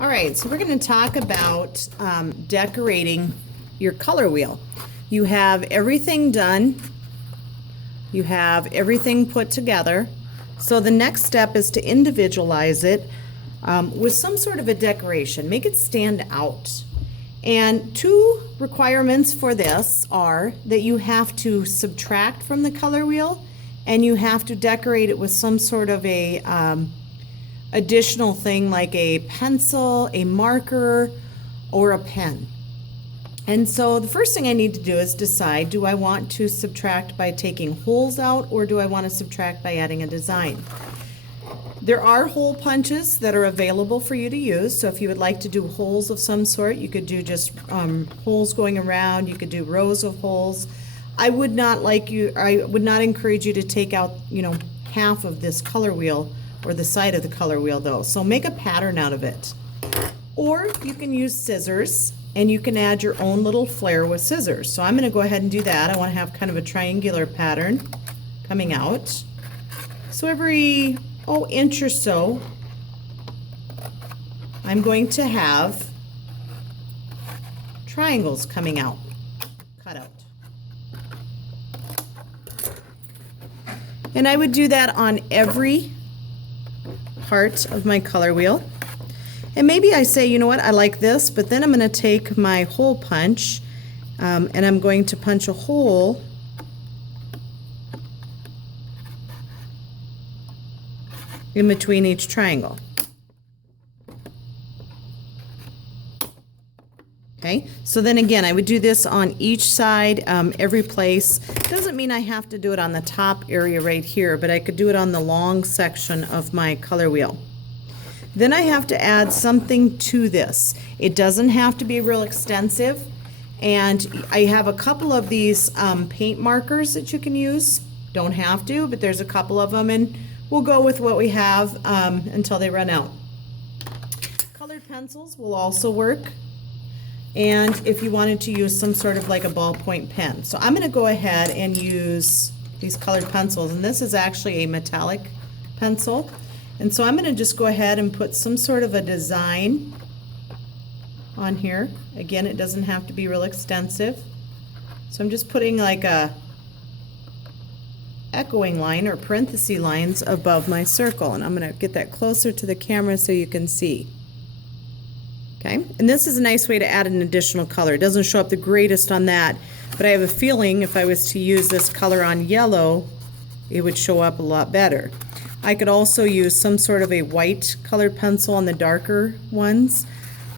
All right, so we're going to talk about decorating your color wheel. You have everything done. You have everything put together. So the next step is to individualize it with some sort of a decoration. Make it stand out. And two requirements for this are that you have to subtract from the color wheel and you have to decorate it with some sort of a additional thing like a pencil, a marker, or a pen. And so the first thing I need to do is decide, do I want to subtract by taking holes out or do I want to subtract by adding a design? There are hole punches that are available for you to use. So if you would like to do holes of some sort, you could do just holes going around. You could do rows of holes. I would not encourage you to take out, half of this color wheel or the side of the color wheel though. So make a pattern out of it. Or you can use scissors and you can add your own little flair with scissors. So I'm going to go ahead and do that. I want to have kind of a triangular pattern coming out. So every inch or so, I'm going to have triangles coming out, cut out. And I would do that on every part of my color wheel. And maybe I say, you know what, I like this, but then I'm going to take my hole punch and I'm going to punch a hole in between each triangle. Okay, so then again, I would do this on each side, every place. Doesn't mean I have to do it on the top area right here, but I could do it on the long section of my color wheel. Then I have to add something to this. It doesn't have to be real extensive, and I have a couple of these paint markers that you can use. Don't have to, but there's a couple of them, and we'll go with what we have until they run out. Colored pencils will also work, and if you wanted to use some sort of like a ballpoint pen. So I'm going to go ahead and use these colored pencils, and this is actually a metallic pencil. And so I'm going to just go ahead and put some sort of a design on here. Again, it doesn't have to be real extensive. So I'm just putting like a echoing line or parenthesis lines above my circle, and I'm going to get that closer to the camera so you can see. Okay, and this is a nice way to add an additional color. It doesn't show up the greatest on that, but I have a feeling if I was to use this color on yellow, it would show up a lot better. I could also use some sort of a white colored pencil on the darker ones.